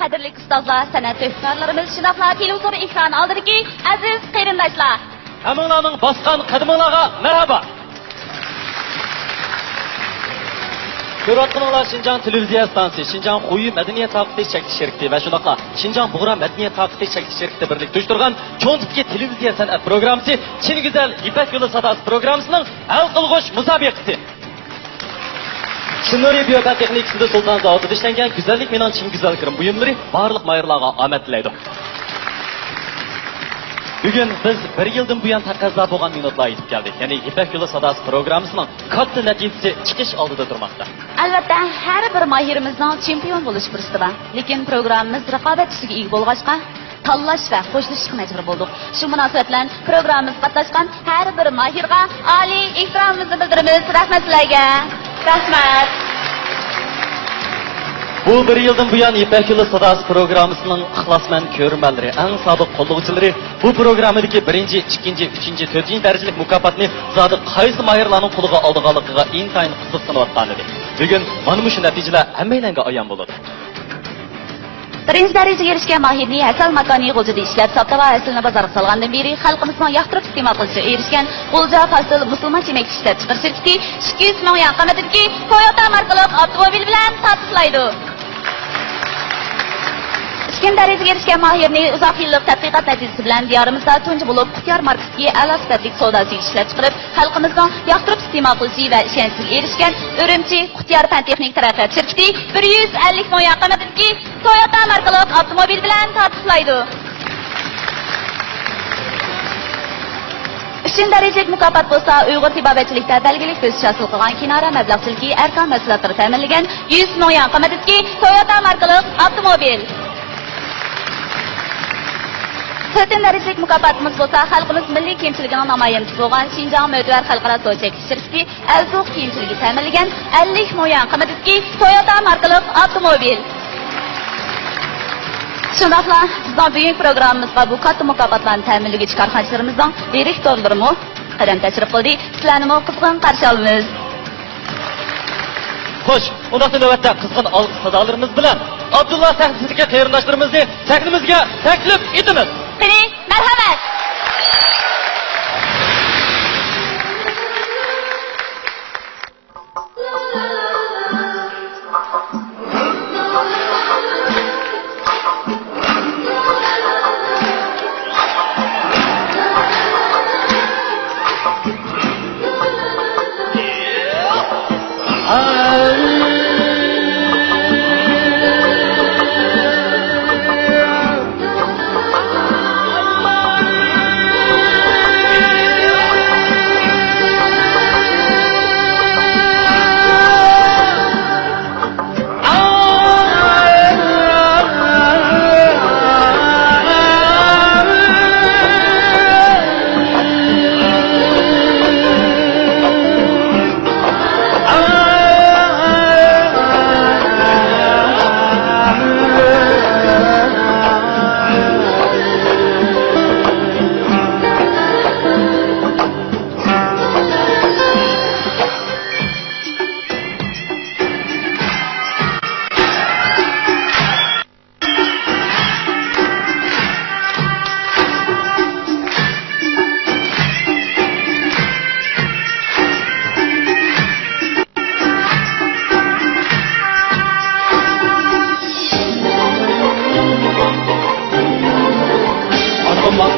Qadrli ustozlar, san'at hukmdorlarimiz, shundoqla televizor ekrani oldidagi aziz qarindoshlar. Hammanglarning bosgan qadaminglarga marhaba. Ko'rayotganlar Şinjan televiziya stansiyasi, Şinjan Xuyi madaniyat taqdid shakli shirkati va shundoqla Şinjan Bug'ra madaniyat taqdid shakli shirkati birlik tuyushtirgan cho'ng tipki televiziya san'at programmasi Chin Güzel İpek Yolu Sadasi programmasining hal qilg'uch musobaqasi. Shinori Biyobat texnikasida Sultan zavodida ishlangan güzellik bilan Chin Güzel kirim buyumlari barliq mayirlarga omad tilaydi. Bugun biz 1 yildan buyon taqozo bo'lgan minutlar yetib keldik. Ya'ni İpek Yolu Sadasi programmasining katta natijasi chiqish oldida turmoqda. Albatta, har bir mahirimizning chempion bo'lish fursati bor. Lekin programmamiz raqobatchisiga ega bo'lg'achqa tanlash va qo'shilishga majbur bo'ldik. Shu munosabat bilan programmamizga qatnashgan har bir mahirga oliy ehtiromimizni bildiramiz. Rahmat sizlarga. Rahmat. Bu 1 yildan buyon İpek Yolu Sadasi programmasining ixlosmand ko'rmanlari, eng sodiq qo'llovchilari bu programmadagi 1-chi, 2-chi, 3-chi, 4-chi darajalik mukofotni zodi qaysi mahirlarning qo'liga oldiganligiga intayin qiziqsanayotgan edi. Bugun mana shu natijalar hammalarga ayon bo'ladi. Birinchi darajaga erishgan mahirni asal makoniy g'o'jada ishlab sotdi va aslini bozorga solgandan beri xalqimizning yoqtirib iste'mol qilishga erishgan G'o'ja Fasil musulmon yemak ishlab chiqarish shirkati 200 ming yuan qiymatidagi Toyota markali avtomobil bilan taqdirlaydi. Ikkinchi darajaga erishgan mahirni uzoq yillik tadqiqot natijasi bilan diyorimizda tunji bo'lib Qutyor markasiga a'lo sifatli savdosi ishlab chiqarib, xalqimizning yoqtirib iste'mol qilishi va ishonchiga erishgan Urumchi Qutyor fan texnik taraqqiyot shirkati 150 ming yuan qiymatidagi Toyota markali avtomobil bilan taqdirlaydi. Uchinchi darajalik mukofot bo'lsa Uyg'ur tibobatchilikda belgilik o'sish hosil qilgan Kinora mablag'chiligi arkan mahsulotlari ta'minlagan 100 ming yuan qiymatidagi Toyota markali avtomobil. To'rtinchi darajalik mukofotimiz bo'lsa xalqimiz milliy kiyimchiligining namoyandasi bo'lgan Xinjiang Mo'tvar xalqaro so'chak shirkati Alzuq kiyimchiligi ta'minlagan 50 ming yuan qiymatidagi Toyota markali avtomobil. Shundaqla bizning bugungi programmamizga bu katta mukofotlarni ta'minlovchi korxonalarimizning direktorlarimi qadam tashrif qildi. Sizlarni qizg'in qarshi olamiz. Xo'sh, undaqda navbatda qizg'in olqi sadolarimiz bilan Abdullah sahnasiga qarindoshlarimizni sahnimizga taklif etamiz. Qani, marhamat.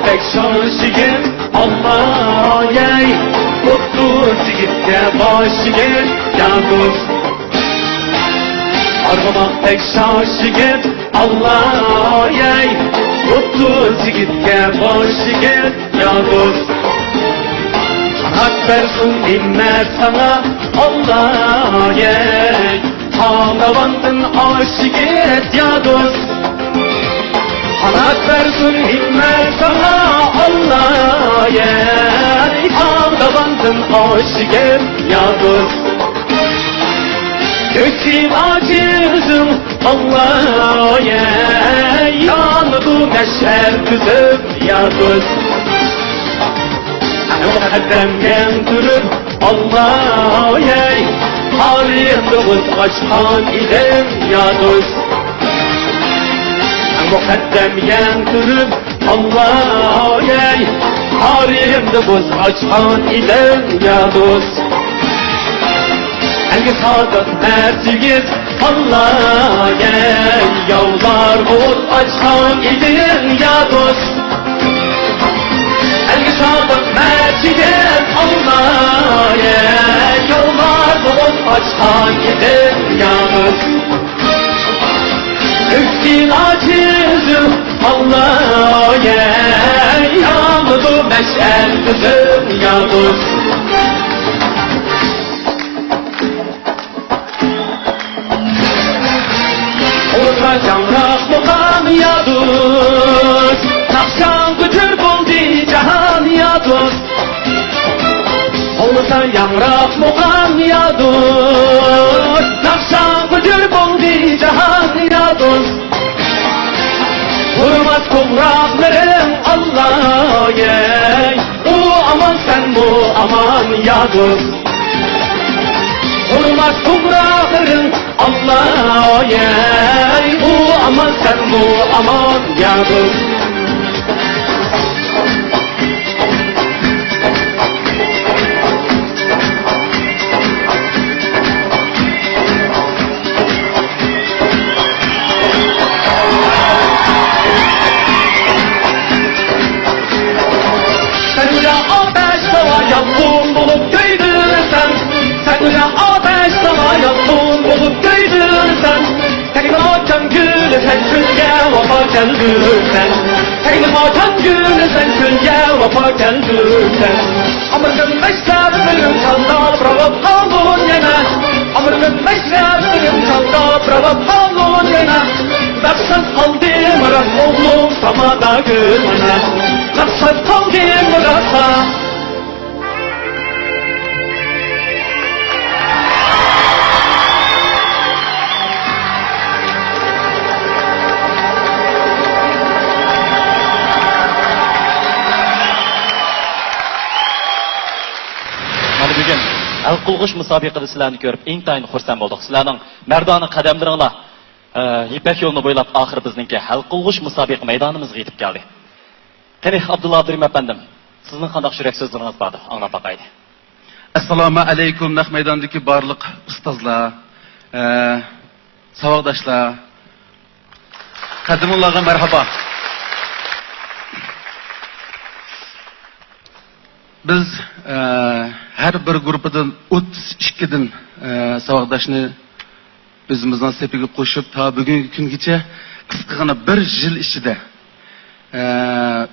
Pek şaşıgın Allah yey Mutlu sigitke başıgın Yağız Argamak pek şaşıgın Allah yey Mutlu sigitke başıgın Yağız Kanat versin dinler sana Allah yey Ağlavandın aşıgın Yağız Kanat versin himmet sana Allah yer Ağdabandın aşıgın yağız Göksün acızım Allah yer Yanıdı neşer kızım yağız Mukaddemgen durur Allah yer Halindimiz açkan idim yağız muqaddamgan turib Allah ey harimni buz açan idin ya dost Elgi sadık mersigiz Allah ey yavlar buz açan idin ya dost Elgi sadık mersigiz Allah ey yavlar buz açan idin ya dost Üstün acizim Allah ey yandı meşel kızım ya dost Orta canrak muqam ya dost Nakşan gütür buldu cahan ya dost Olsa yanrak muqam ya dost Nakşan gütür buldu cahan ya dost Vurmaz kumraklarım Allah ey O aman sen bu aman ya dost Vurmaz kumraklarım Allah ey O aman sen bu aman ya dost Yaptın bulup göydürsen Sen öyle ateş sana yaptın bulup göydürsen Senin açan gülü sen külge vafa geldürsen Senin açan gülü sen külge vafa geldürsen Amırgın meşler benim çalda bırakıp kaldın yine Amırgın meşler benim çalda bırakıp kaldın yine Naksat kaldım rak oğlum sama da gülmene Naksat kaldım raksa Bugün el qulg'ish musobaqasida sizlarni ko'rib intayin xursand bo'ldik. Sizlarning mardona qadamlaringlar Ipak yo'lini bo'ylab oxir bizningki hal qulg'ish musobaqa maydonimizga yetib keldi. Qani Abdulla Abdurim apandim, sizning qanday yurak so'zlaringiz bor? Anglab boqaylik. Assalomu alaykum naq maydondagi barliq ustozlar, savodashlar. Qadimullohga marhaba. Biz her bir gruppadan 32 dan savodashni o'zimizdan sepiga qo'shib, ta bugungi kungacha qisqagina bir yil ichida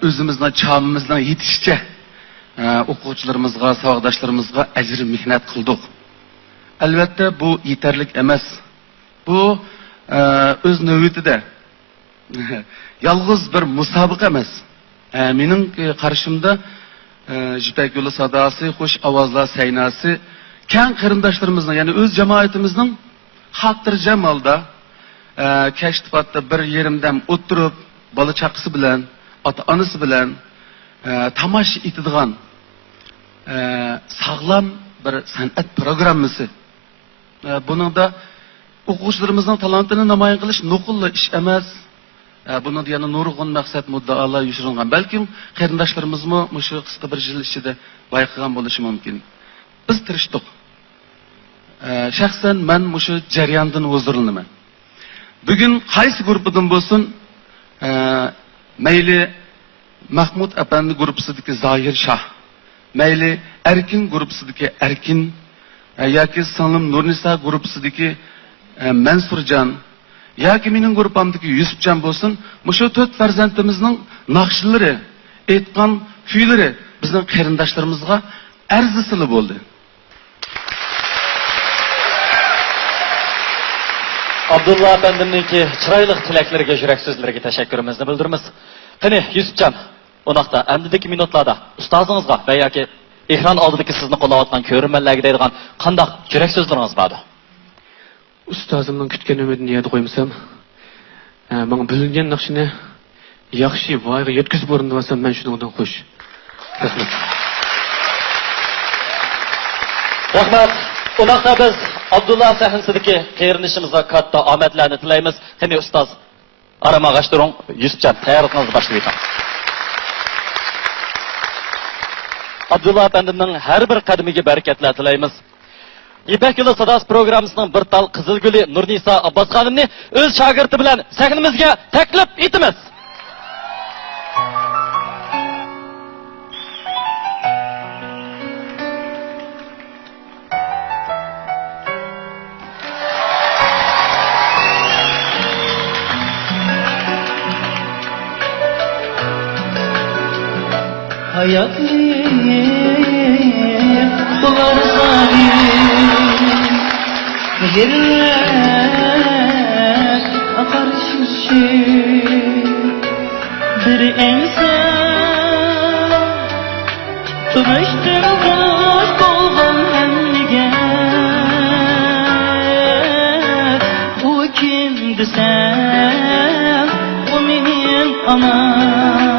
o'zimizdan chamimizdan yetishicha o'quvchilarimizga, savodoshlarimizga ajr mehnat qildik. Albatta bu yetarli emas. Bu o'z navbatida yolg'iz bir musobaqa emas. Mening qarshimda Ipak yo'li sadosi, xush ovozlar saynasi keng qarindoshlarimizning, ya'ni o'z jamoatimizning xotirjam holda kashtifatda bir yerimdan o'tirib, bola chaqasi bilan, ota-onasi bilan tomosha etadigan sog'lom bir san'at programmasi. Buningda o'quvchilarimizning talantini namoyon qilish nuqulli ish emas. Bunun yana nurg'un maqsad muddaolar yushirilgan. Balkim qarindoshlarimizmi shu qisqa bir yil ichida bayqagan bo'lishi mumkin. Biz tirishdik. Shaxsan men shu jarayondan huzurlanaman. Bugun qaysi guruhdan bo'lsin, mayli Mahmud apandi guruhidagi Zohir Shoh, mayli Erkin guruhidagi Erkin yoki Salim Nurnisa guruhidagi Mansurjon yoki mening guruhimdagi Yusufjon bo'lsin, shu 4 farzandimizning naqshlari, aytgan kuylari bizning qarindoshlarimizga arzisili bo'ldi. Abdulla efendimninki chiroyli tilaklariga, yurak so'zlariga tashakkurimizni bildiramiz. Qani Yusufjon, unoqda endidagi minutlarda ustozingizga va yoki ekran oldidagi sizni qo'llayotgan ko'rmanlarga deydigan qanday yurak so'zlaringiz bor? Ustozimning kutgan umidini yod qo'ymsam, menga bilingan naqshini yaxshi voyaga yetkazib o'rnatmasam, men shundan xush. Rahmat. Rahmat. Unoqda biz Abdulla sahnasidagi qeyrinishimizga katta omadlarni tilaymiz. Qani ustoz, Arama Ağaçturun, Yusufcan, tayarlıqınızı başlayıp etiniz. Abdullah Efendim'nin her bir kademiga bereketler tilaymiz. İpek Yolu Sadası programımızın bir tal Kızılgülü Nurnisa Abbas Hanım'ni öz şagirti bilen sahnimizge teklif etimiz. Hayatım bular zalim yerler akar şişir bir insan tutmuştur kuş kolgan hendige o kim desem o benim anam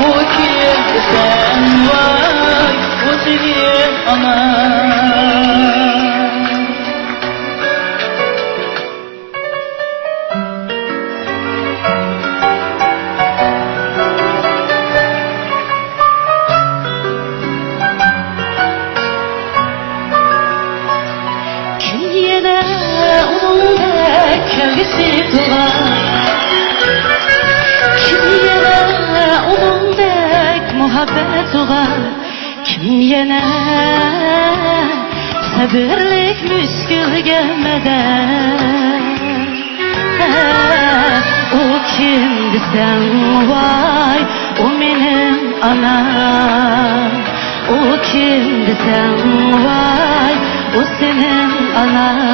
o kim sen vay, o senin anan. Kim yine onun da kendisi duvar. Kim yine onun muhabbet oğar, kim yine sabırlık müşkül gelmeden o kim desem vay, o benim anam. O kim desem vay, o senin anan.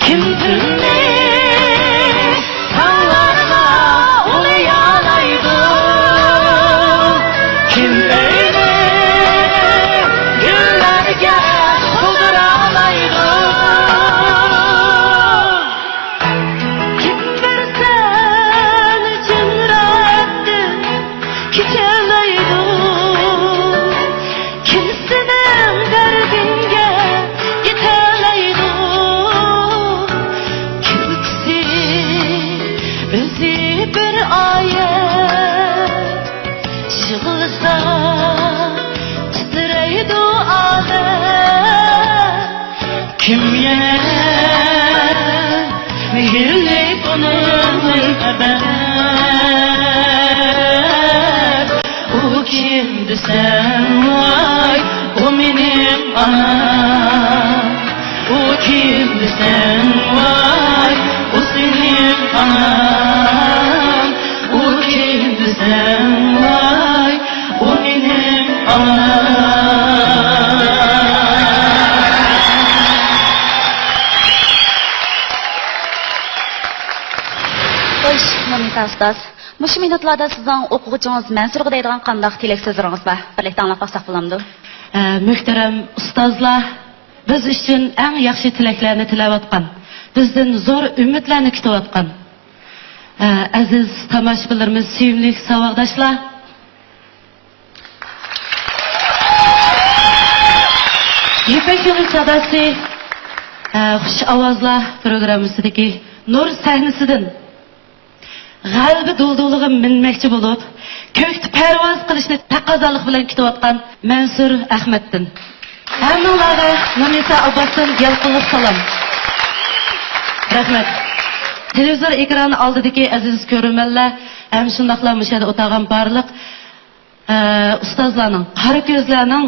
Kim kim yine mehirli konum ebed o kim desem vay o benim anam o kim desem vay o senin anam o kim desem vay o benim anam. Nurnisa Ustaz, muşu minutlarda sizden okuğucunuz Mansur'a deydiğen qandaq tilek sözleriniz var. Birlikte anlap baksak bulamdı. Muhterem ustazlar, biz üçün en yaxshi tilaklarni tilayotgan, bizden zor ümitlarni kutayotgan aziz tomoshabinlarimiz, sevimli saboqdoshlar, İpek Yolu Sadası xush ovozlar programmasidagi Nur sahnasidan g'albi do'ldo'lig'i minmoqchi bo'lib, ko'kda parvoz qilishni taqozolik bilan kutayotgan Mansur Ahmaddan. Hammalarga Nurnisa Abbosdan yalqinli salom. Rahmat. Televizor ekrani oldidagi aziz ko'ruvchilar, ham shundaqla mushada o'tag'an barliq ustozlarning, qora ko'zlarning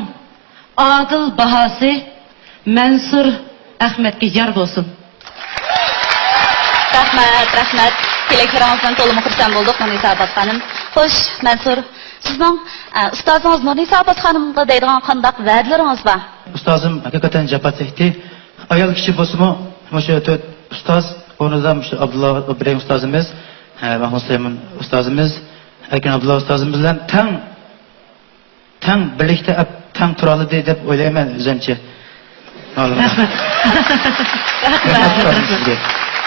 adil bahosi Mansur Ahmadga yor bo'lsin. Rahmat, rahmat. Telefonunuzdan to'liq xursand bo'ldik Nurnisa Abbos xonim. Xo'sh, Mansur, sizning ustozingiz Nurnisa Abbos xonimga deydigan qandaq va'dalaringiz bor? Ustozim hakikaten jabhat çekti. Ayol kişi bosmu, şu dört ustaz, onundan Abdullah İbrahim ustazımız, Mahmut Süleyman ustazımız, Erkin Abdullah ustazımızla tam birlikte tam turalı diye de oylayayım özümce. Rahmet.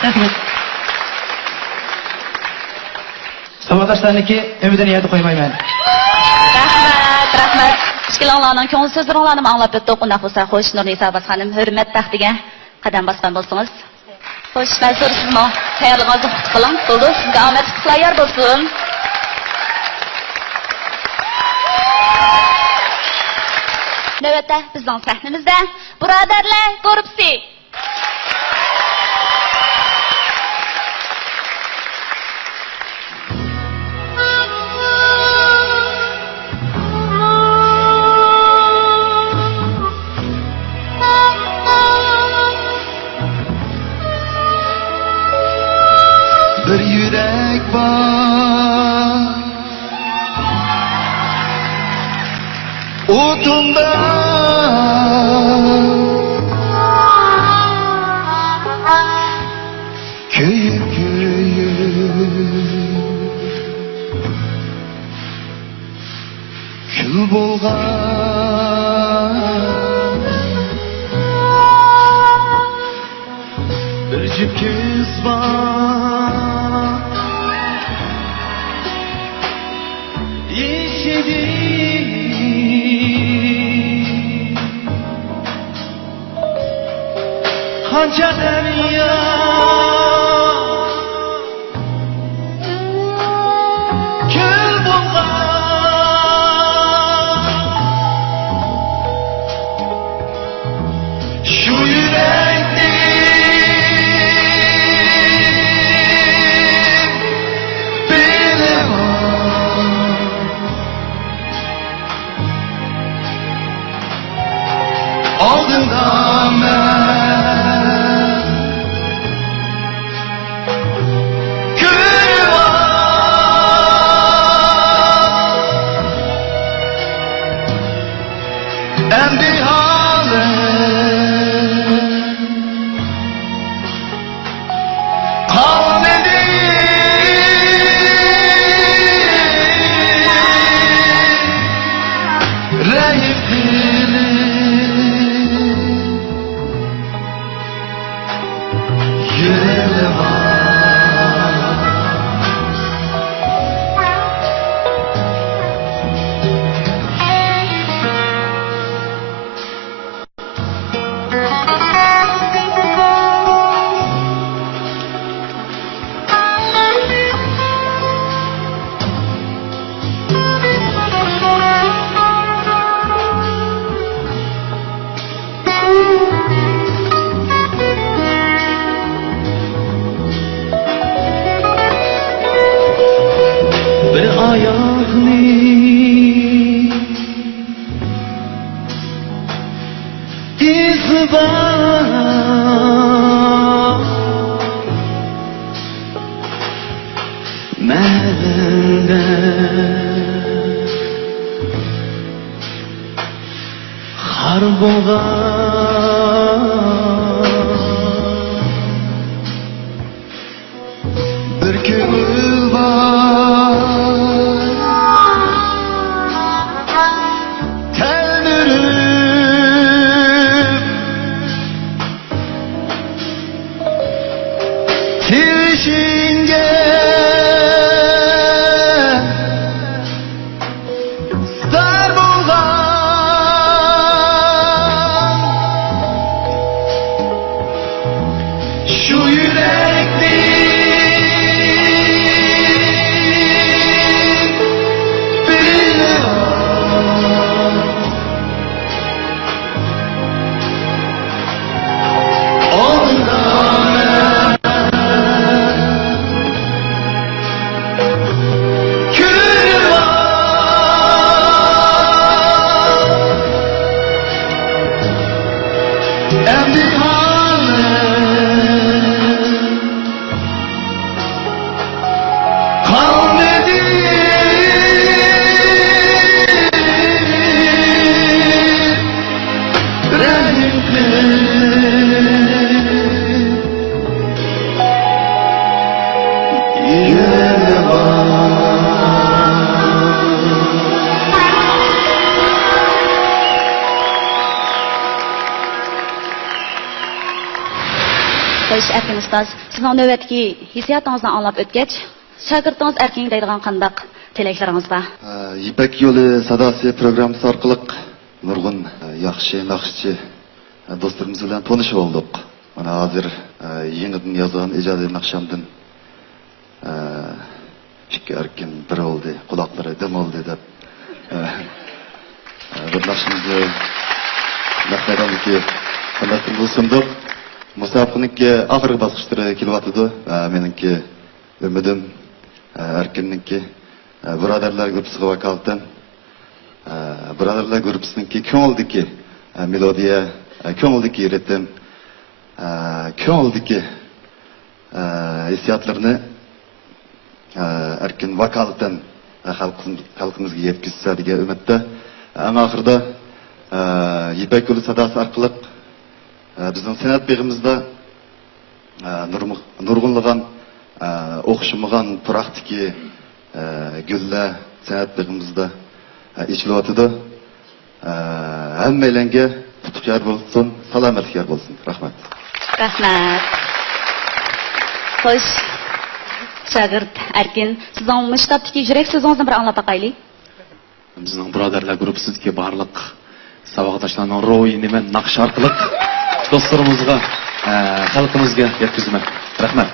Rahmet. Sabahdaşlarınki ümidini yerde koymayayım. Rahmat, rahmat. İşkilanlarning ko'ngil so'zlarini anglab o'tdik. Unda bo'lsa, xo'sh, Nurnisa Abbos xonim hurmat taxtiga qadam bosgan bo'lsangiz. Xo'sh, Mansur sizmi? Tayyorligingizni qutlab qiling. Bo'ldi, sizga omad qutlari yor bo'lsin. Navbatda bizning sahnamizda birodarlar guruhi. Bir yürek var Otunda Köyüp Kül bolgan Bir cüp kız var Yeşili Hanca derya Kül bolgan Şu yürekte benim Aldığımdan ben Gönül var Emdi halim Bir ayaklı iz var Mende har bolgan Bir köngül var Telmürüp Tirişinge Star bolgan Şu yürekli Emdi halim kalmadı Yere var Xo'sh, Erkin ustoz, sizning navbatdagi hissiyotingizni anglab o'tgach, shogirdingiz Erkin deydigan qandaq tilaklaringiz bor? İpek Yolu Sadası programması arkalık nurgun yaxşı, naqshchi dostlarımız bilan tanışıp olduk. Mana hazır yenidən yazan icadi naqshamdan ikki erkin bir oldu, kulakları dim oldu deb bir naqshimizni maqsadamki qanday bo'lsindiq. Musabaqaniki oxirgi bosqichlari kelyapti va meningki ümidim erkinniki birodarlar guruhiga vakolatdan birodarlar guruhininki ko'ngildagi melodiya, ko'ngildagi ritim, ko'ngildagi hissiyotlarni erkin vakolatdan xalqimizga yetkazsa degan umidda eng oxirida Ipak yo'li sadosi orqali bizning san'at beg'imizda nurg'unlagan o'xshamagan puraxtiki gullar san'at beg'imizda ichilyotidi. Hammalarga qutlug'lar bo'lsin, salomatliklar bo'lsin. Rahmat. Rahmat. Xo'sh, shagird Erkin, sizning maktabdagi yurak so'zingizni bir anglab baqaylik. Bizning birodarlar guruhisidagi barliq saboqdoshlarning ro'yi nima naqsh orqali do'stlarimizga, xalqimizga yetkazman. Rahmat.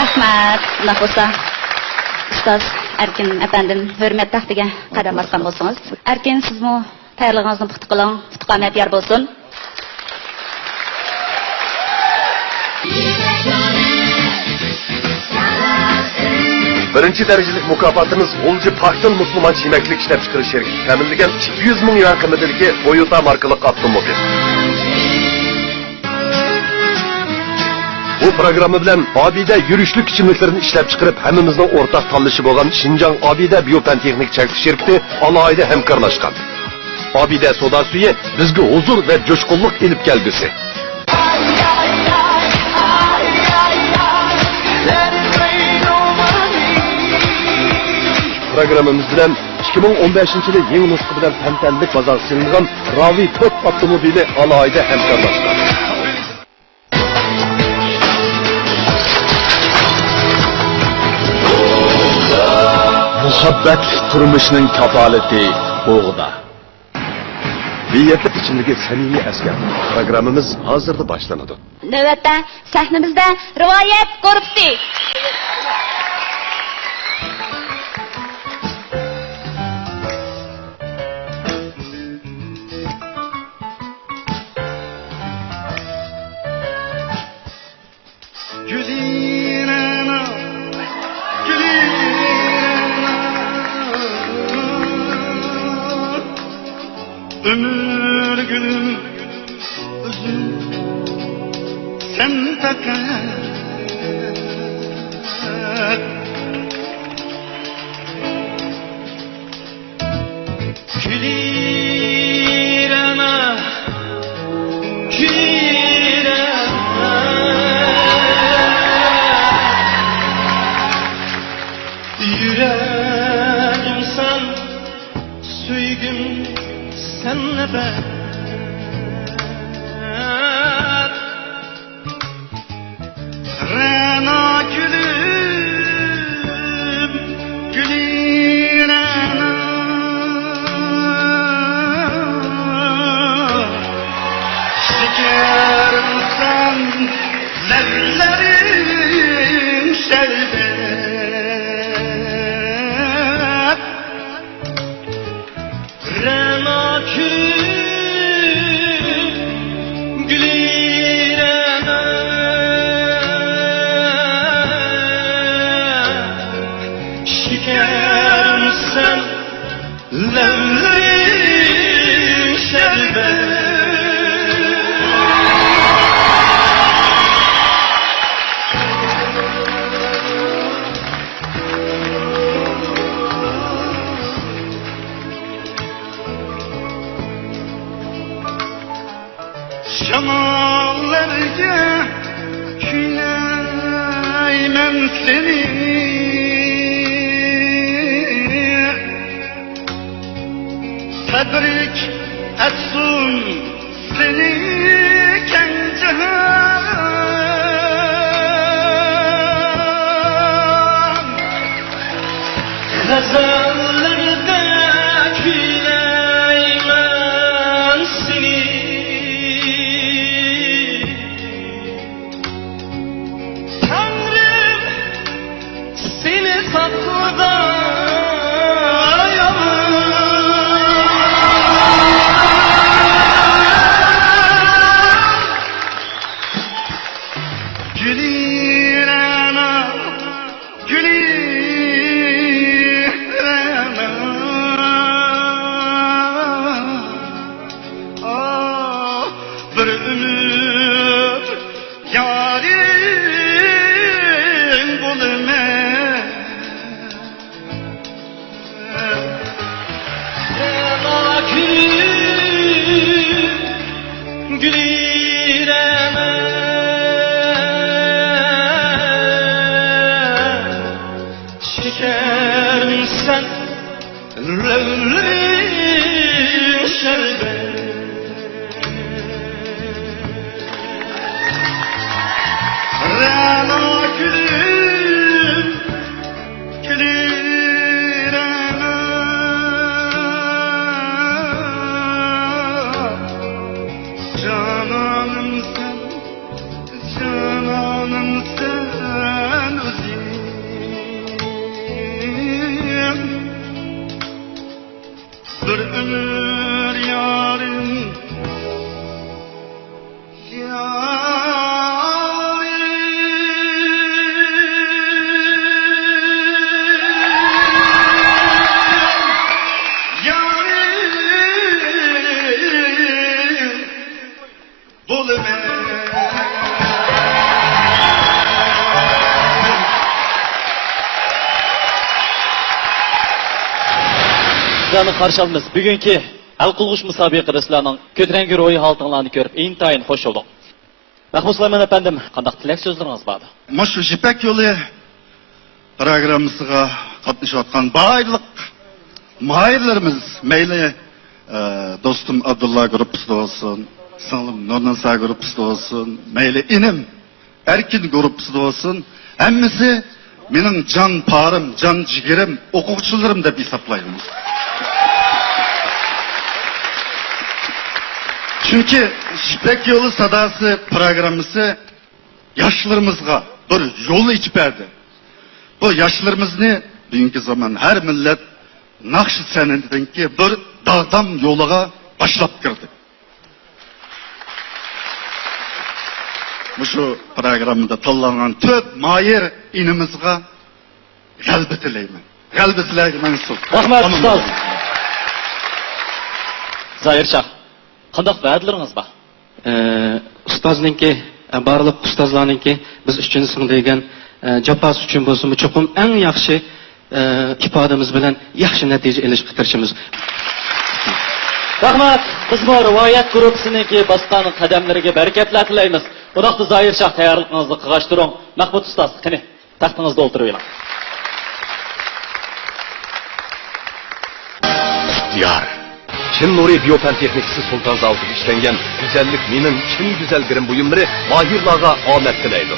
Rahmat. Nafisa. Ustoz Erkin efendim, hürmet taxtiga qadam bosgan bo'lsangiz. Erkin, sizmi tayyorligingizni puxta qiling, qomat yor bo'lsin. Birinci derecelik mukafotimiz Olcu Pakdil Müslüman Çiğneklik işlep çıkarış şirketi teminligen 200 bin yuan kıymetindeki Toyota markalık avtomobil. Bu programı bilen Abide yürüyüşlük içimliklerini işlep çıkarıp hemimizden ortak tanışı olan Şincan Abide Biyopentexnik Çeklik şirketi alayda hemkarlaşkan. Abide soda suyu bizge huzur ve coşkulluk ilip gelgisi. Programımız bilen 2015 yılı yeni nüskü bilen temtenlik bazar silinigen Ravi 4 avtomobili alayda hemkarlaşkan. Muhabbet turmuşunun kafaleti Boğda. Niyetli içindeki samimi asker programımız hazırda başlanadı. Növbətdə səhnimizdə Rivayet Qurupsi. Ömür gülüm uzun sen takar Gülir ana gülir ana yüreğim sen süygüm senle ben Rena gülüm gülün ana Şekerim sen levlerim şerbet Rena Şamallarca küleymem seni Tebrik etsun seni kencahan Gazellerde küleymem seni gülireme şekerim sen revlerin şerbet Rana gülüm gülireme Cananım sen özüm Bir ömür yarım yarim buluver Sizlarni qarshi olamiz. Bugungi hal qilg'ush musobaqada sizlarning ko'taranki ro'yi holtinglarni ko'rib, intayin xush bo'ldik. Mahmud Sulayman afandim, qanday tilak so'zlaringiz bor? Машу Жипек yolu программасыға қатнашып атқан барлық майырларымыз, мейлі достым Абдулла группасы болсын, сіңлім Нұрнаса группасы болсын, мейлі інім Әркин группасы болсын, әммесі менің жан парым, жан жігерім, оқушыларым деп есаплаймыз. Çünkü Jipek Yolu Sadası programısı yaşlarımızga bir yolu iç verdi. Bu yaşlarımız ne? Bugünkü zaman her millet Nakşi senedindeki bir dağdam yoluğa başlap girdi. Şu programda tanlanan tüm mayır inimizga galbi tileyman. Galbi tileyman su. Rahmat ustoz. Zahircha, qanday va'dalaringiz bor? Ustozninki, barliq ustozlarninki biz uchun degan jafosi uchun bo'lsa-mu cho'qim eng yaxshi ifodamiz bilan yaxshi natija olishga tirishamiz. Rahmat, biz bu rivoyat gruppasiniki bosgan qadamlariga barakatlar tilaymiz. Bunaqa Zahircha tayyorligingizni qilg'ash turing. Mahmud ustoz, qani taxtingizda o'tiraveling. İhtiyar. Çin Nuri Biyofen Teknikisi Sultan Zavut'u işlengen güzellik minin Çin güzelgirin buyumları mahirlarga amet dileydi.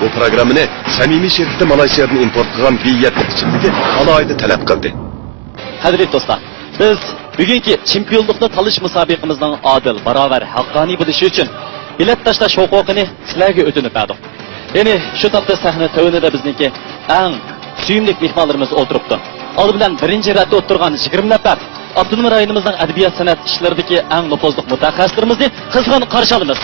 Bu programını samimiy şirketi Malaysiyadan import qilgan biyetlik ichimligi alohida talab qildi. Qadrli do'stlar, biz bugungi chempionlikni tanlash musobaqamizning adil, barobar, haqqoniy bo'lishi uchun bilet tashlash huquqini sizlarga o'tinib berdik. Ya'ni shu topda sahna tövünde bizniki eng suyimli mehmonlarimiz o'tiribdi. Oldi bilan birinchi ratda o'tirgan 20 nafar Abdunum rayonimizning adabiyot san'at ishlaridagi eng nufuzli mutaxassislarimizni qizg'in qarshi olamiz.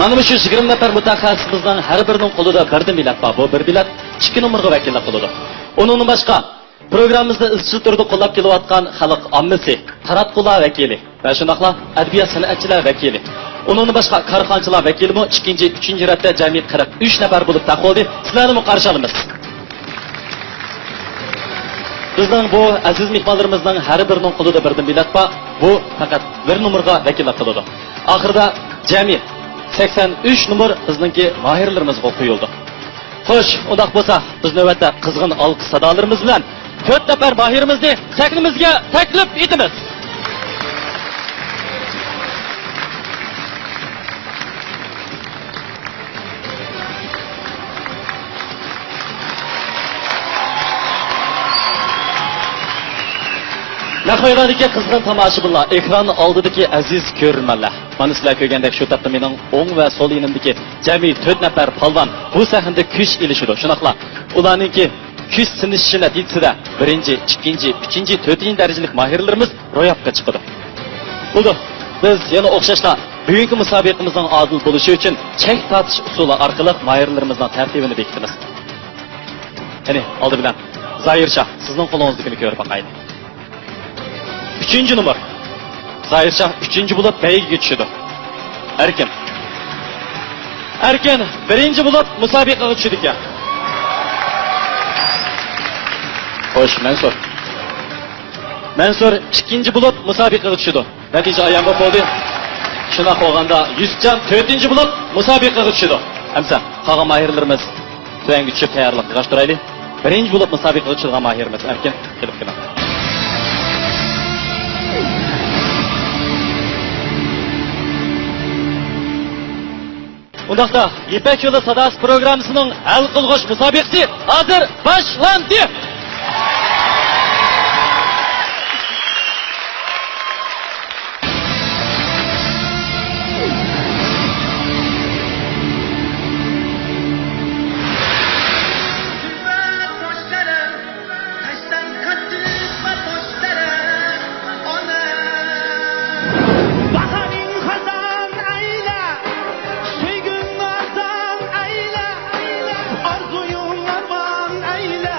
Mana bu 20 nafar mutaxassisimizning har birining qo'lida birdan bilet bor. Bu bir bilet 2 nomerga vakillik qiladi. Onun boshqa programmamizda izchil turda qo'llab kelayotgan xalq ommasi, taratqular vakili va shunaqla adabiyot san'atchilar vakili. Onun boshqa korxonchilar vakili bu 2-3 ratda jami 43 nafar bo'lib taqoldi. Sizlarni qarshi olamiz. Bizning bu aziz mehmonlarimizning har birining qo'lida birdan bilet bor. Bu faqat bir nomerga vakillik qiladi. Oxirida jami 83 nomer bizningki mahirlarimizga qo'yildi. Xo'sh, undaq bo'lsa, biz navbatda qizg'in olqish sadolarimiz bilan 4 nafar mahirimizni sahnimizga taklif etamiz. Naqoyadagi qizg'in tomoshabinlar, ekran oldidagi aziz ko'rmanlar. Mana sizlar ko'rgandek shu tapda mening o'ng va so'l yonimdagi jami 4 nafar polvon bu sahnada kuch ilishidi. Shunaqla ularningki kuch sinishi natijasida 1-chi, 2-chi, 3-chi, 4-chi darajalik mahirlarimiz ro'yobga chiqdi. Bo'ldi. Biz yana o'xshashla bugungi musobaqamizning adil bo'lishi uchun chek tortish usuli orqali mahirlarimizning tartibini bekitamiz. Ya'ni oldi bilan Zahircha, sizning qo'lingizdagini ko'rib boqaylik. 3-chi nomer. Zahircha 3-chi bo'lib bayga tushdi. Erkin. Erkin 1-chi bo'lib musobaqaga tushdi ekan. Xo'sh, Mansur. Mansur ikkinchi bo'lib musobaqaga tushdi. Natija ayonga bo'ldi. Shunaqa bo'lganda Yusufjon 4-chi bo'lib musobaqaga tushdi. Hamsa, qolgan mahirlarimiz to'yanga tushib tayyorlik qilishtiraylik. Birinchi bo'lib musobaqaga tushgan mahirimiz Erkin kelib keladi. Undaqda İpek Yolu Sadası programmasının hal qilg'uch musobaqasi hozir boshlandi. Baharın hazan eyle, sevgin nazan eyle, arzuyun arman eyle,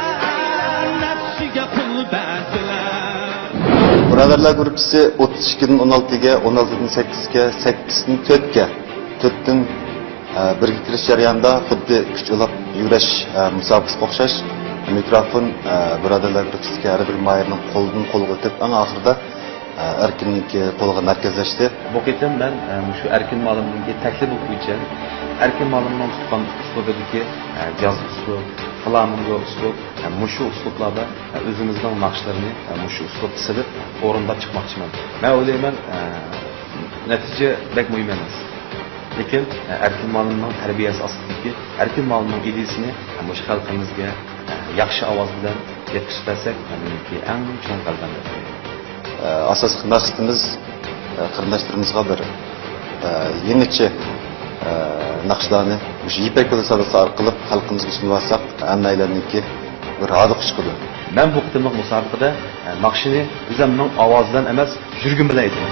nefsige kul bezle. Birodarlar gruppasi 32dan 16ga, 16dan 8ga, 8dan 4ga, 4dan birga kirish jarayonida xuddi kuch ulab yugurish musobaqasiga o'xshash mikrofon birodarlar gruppasiga har bir mayirning qo'ldan qo'lga o'tib, eng oxirida Erkin'ninki qo'lga markazlashdi. Bu ketim ben şu Erkin malımınki teklif okuyunca Erkin malımdan tutkan uslubedeki caz uslub, flamingo uslub, muşu uslublarda özümüzden nakşlarını muşu uslub silip orunda çıkmakçıyım. Ben öyleyim netice pek mühim emas. Lekin Erkin malımdan terbiyesi aslındaki Erkin malımın idisini muşu halkımızga yaxshi ovoz bilan yetkazib bersak, menimki eng cho'ng qalbimda. Asosiy maqsadimiz qarindoshlarımizga bir yenilikçe naqshlarni o'sha İpek Yolu Sadasi orqali xalqimizga sunib olsak, hammalarniki bir hodiq chiqadi. Ben bu qitimliq musobaqada naqshini o'zimning ovozidan emas, yurgim bilan aytaman.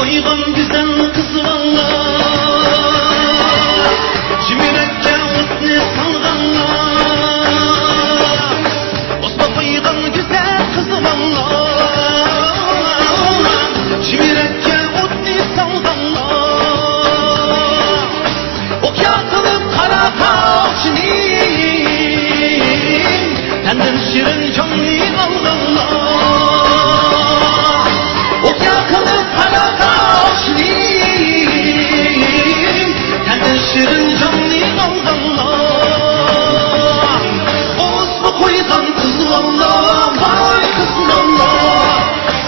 Koygan güzel kız valla, cimirekçe mutlu salganlar. Osma koygan güzel kız valla, cimirekçe mutlu salganlar. Okya kılıp kara kaşinin, tenden şirin canlı alganlar. Okya kılıp kara şirin canlı alganlar. Osma koygan kız valla, vay kız valla,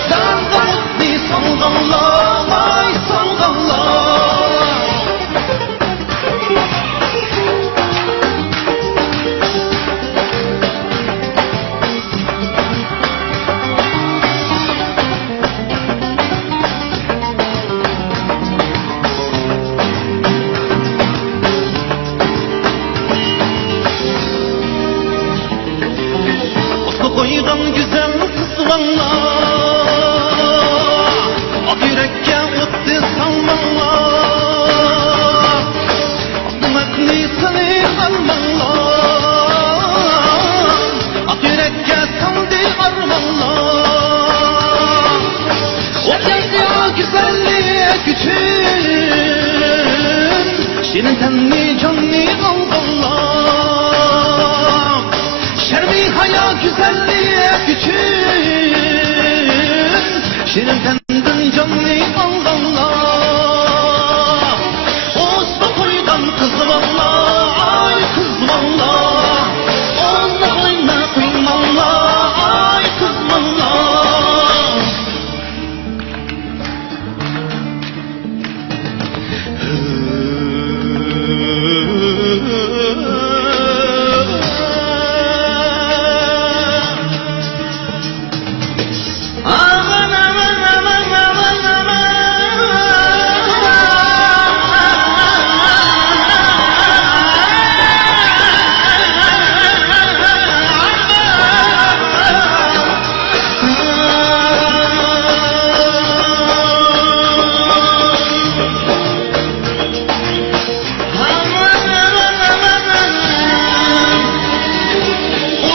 sende mutlu salganlar, vay salganlar. koygan güzel kızlarlar ak yürekke öttü salmallar aklımakni seni almallar ak yürekke saldı armallar o geldi o güzelliğe küçük şirin tenli canlı aldanlar şermi haya güzelliğe küçük şirin tendin canlı aldanlar Osma koydan kız valla ay kız valla Osma koyna koymalla ay kız valla Aman aman aman aman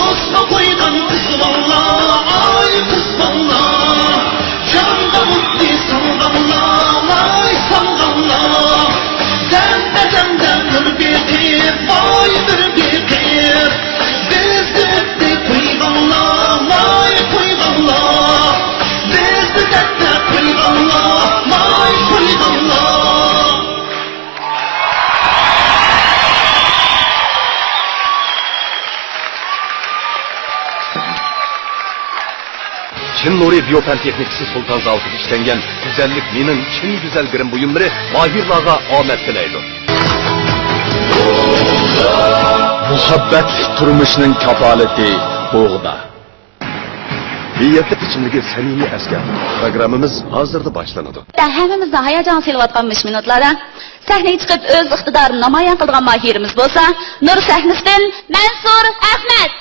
Osma koydan kız valla ay kız valla Canımda mutlu salgalla ay sallalla Demde demde bir bir vay bir Bizi öptü koygalla ay koygalla Bizi demde koygalla ay koygalla Çin Nuri Biyopen Teknikisi Sultan Zavut'un işlengen güzellik minin Çin güzel girim buyumları mahirlarga amet dileydi. Muhabbet turmuşunun kafaleti buğda. Niyetli biçimdeki samimi esker programımız hazırda başlanadı. Hammamizni hayajon selayotganmish minutlarda sahnaga chiqib o'z iqtidorini namoyon qilgan mohirimiz bo'lsa, Nur sahnasidan Mansur Ahmad.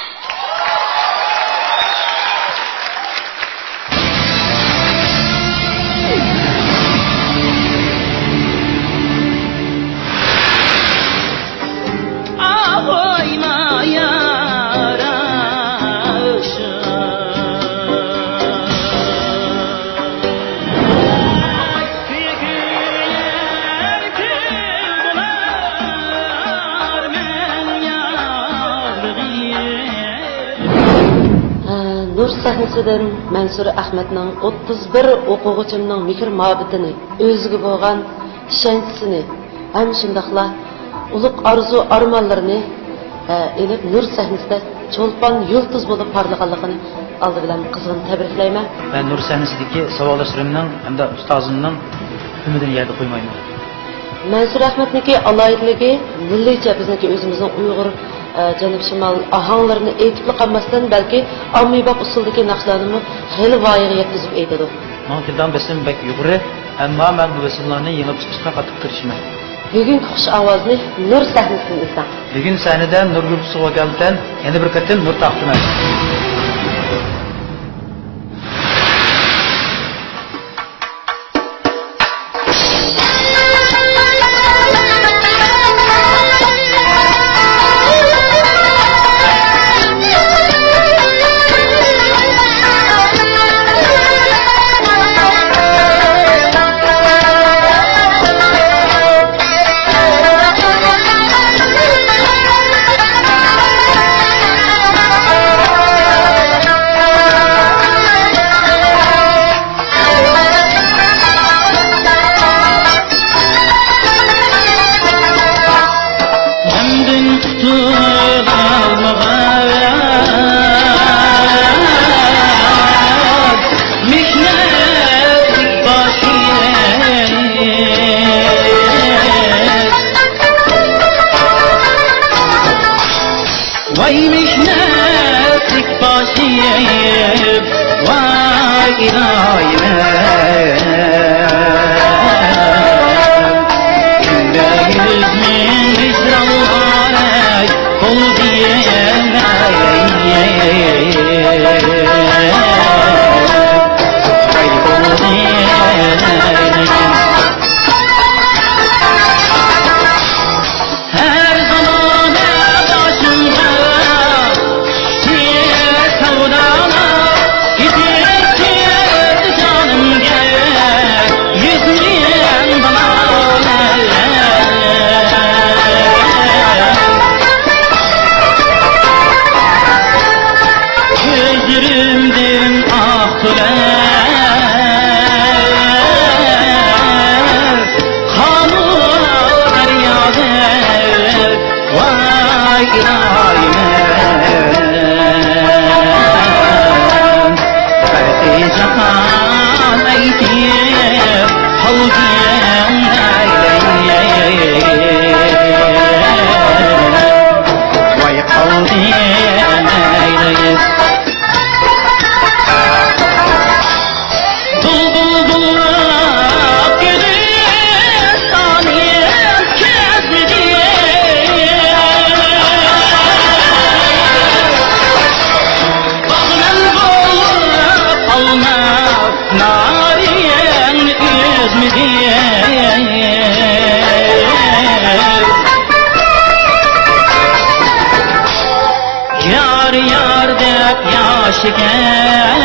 Nur sahnasidan Mansur Ahmadning 31 o'quvchimning mehr muhabbatini, o'ziga bo'lgan ishonchisini, ham shundaqla ulug' orzu armonlarini elib Nur sahnasida cho'lpon yulduz bo'lib parlaganligini oldi bilan qizg'in tabriklayman. Ben Nur sahnesideki savoldaşlarımның hamda ustozimning ümidini yerda qo'ymayman. Mansur Ahmadniki alayidligi milliycha bizniki o'zimizning Uyg'ur Janub Şimal ahanglarini aytib qolmasdan balki ommabop usuldagi naqshlarni xeyli voyaga yetkazib aytadi. Men tildan besim bek yuqori, ammo men bu usullarni yengib chiqishga qattiq tirishman. Bugungi xush ovozni Nur sahnasidan eslang. Bugun sahnada Nur gruppasi vokaldan yana bir qatim Nur taqdiman. Vaymiş neslik başıyım Vay ilahim Yüreğimiz min vicdanlar Kol diyemeyim vay ilayim Ferdi cahan eydiyim Havdiyem eyleyim Vay havdiyem eyleyim Yar yar dep yaşıken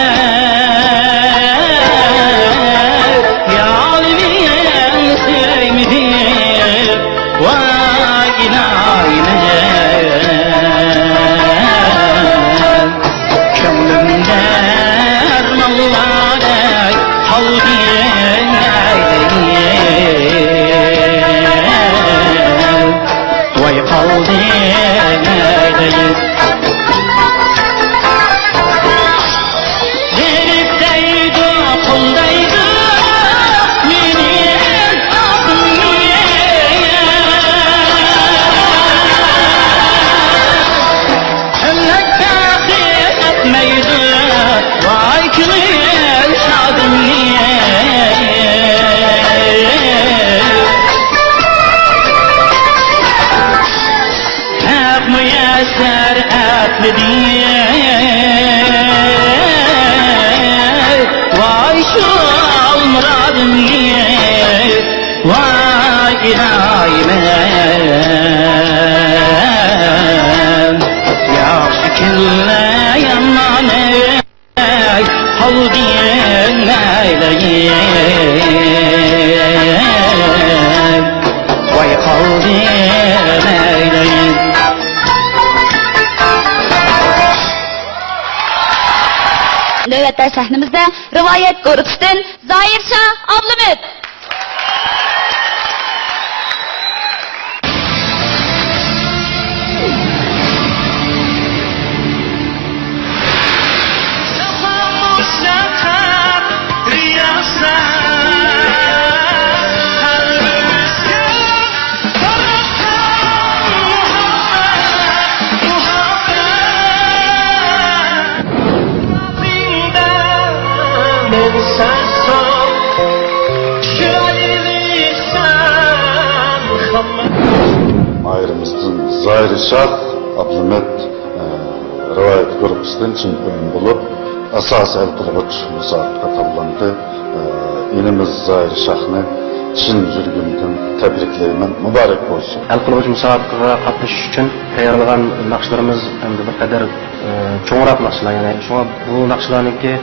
Yâlimin sevmedim Vay ilayim Kömrümde ermanlar Havdiyen eyleyim Vay havdiyen eyleyim Vay şu almuradım niye Vay ilayim Yaxşı kille yaman Havdiyen eyleyim Vay havdiyen eyleyim Növbətdə səhnimizdə rivayət qrupusundan Zahir Şah Ablamət. Ayrımızdan Zahir Şah Ablamet rivayet grupusundan için bölüm bulup asas el kılıç musabaka tablandı. İnimiz Zahir Şah'ını Çin jürgünden tebrikleymen mübarek olsun. El kılıç musabakaga katılış için tayarlanan nakşlarımız hem de bir kadar çoğurak nakşlar yani. Şuna bu nakşlarınki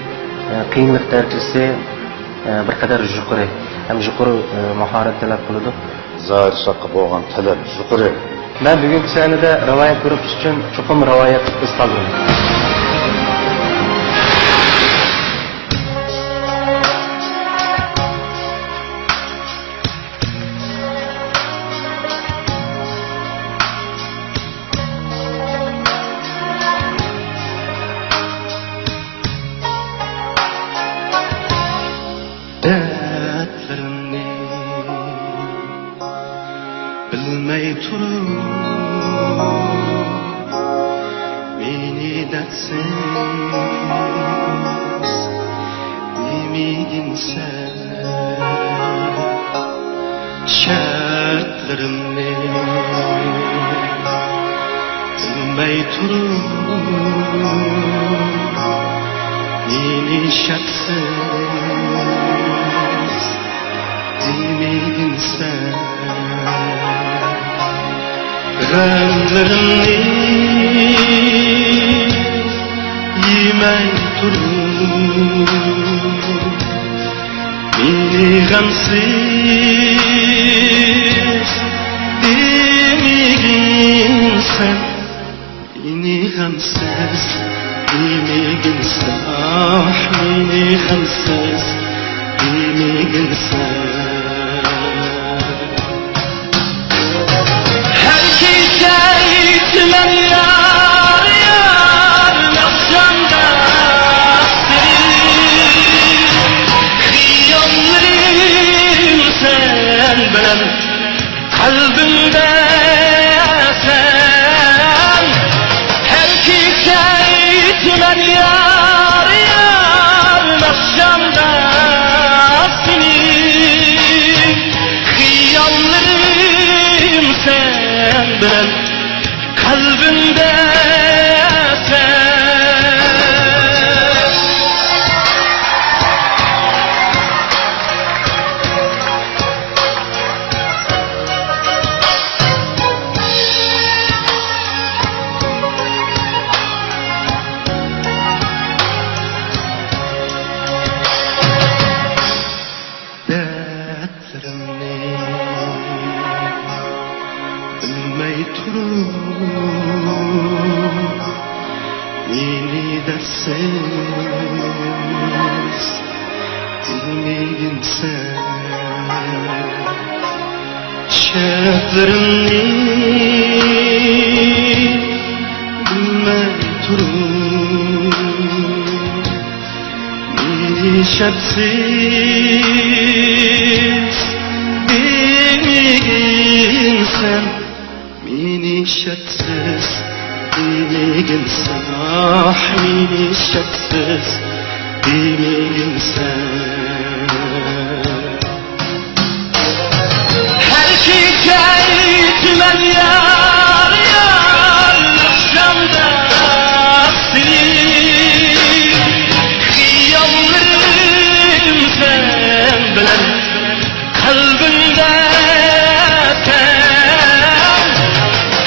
kıyınlık derecesi bir kadar yukarı. Hem yukarı maharet talep kılıdı. Zahir Şah'a boğan talep yukarı. Ben bugünkü sahnede rivayet grup için çokum rivayet ıstaldım. Dertlerimni bilmey turup meni dertsiz demedinsen şartlarımni bilmey turup meni şartsız demedinsen Gönlümni yemey turup Beni gamsiz demedinsen Beni gamsiz demedinsen Ah beni gamsiz demedinsen Herkese meni dersiz bilmeginsen şereflerimni bilmey turib meni şerefsiz bilmeginsen meni şerefsiz bilmeginsen ah meni şerefsiz bilmeginsen her şey kayıtmen yar yar akşamda seni hıyallarım sen bilen kalbimde sen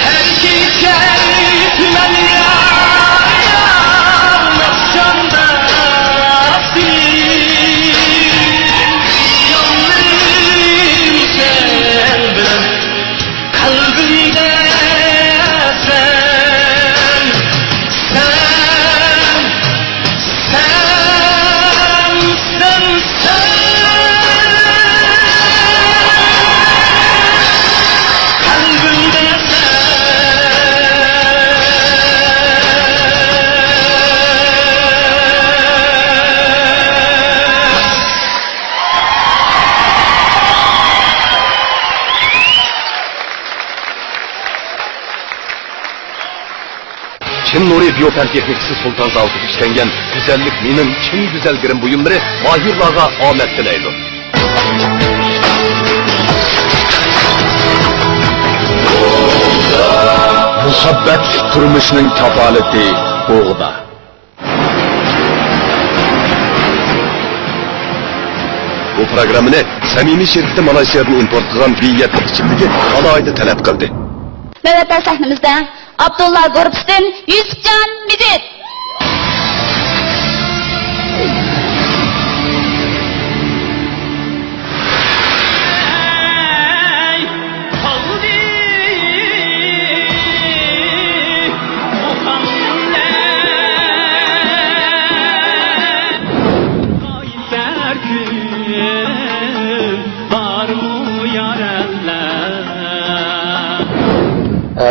her şey kayıtmen yar yar akşamda seni hıyallarım sen bilen kalbimde Çin Nuri Biyopen Teknikisi Sultan Zavut'u işlengen güzellik minin Çin güzel girin buyumları mahirlarga amet dileydi. Muhabbet turmuşunun kafaleti buğda. Bu programını samimiy şirketi Malaysiyadan import qilgan biyetlik ichimligi alohida talab qildi. Navbatda sahnamizda Abdullah Grups'tan Yusufjon Mijit.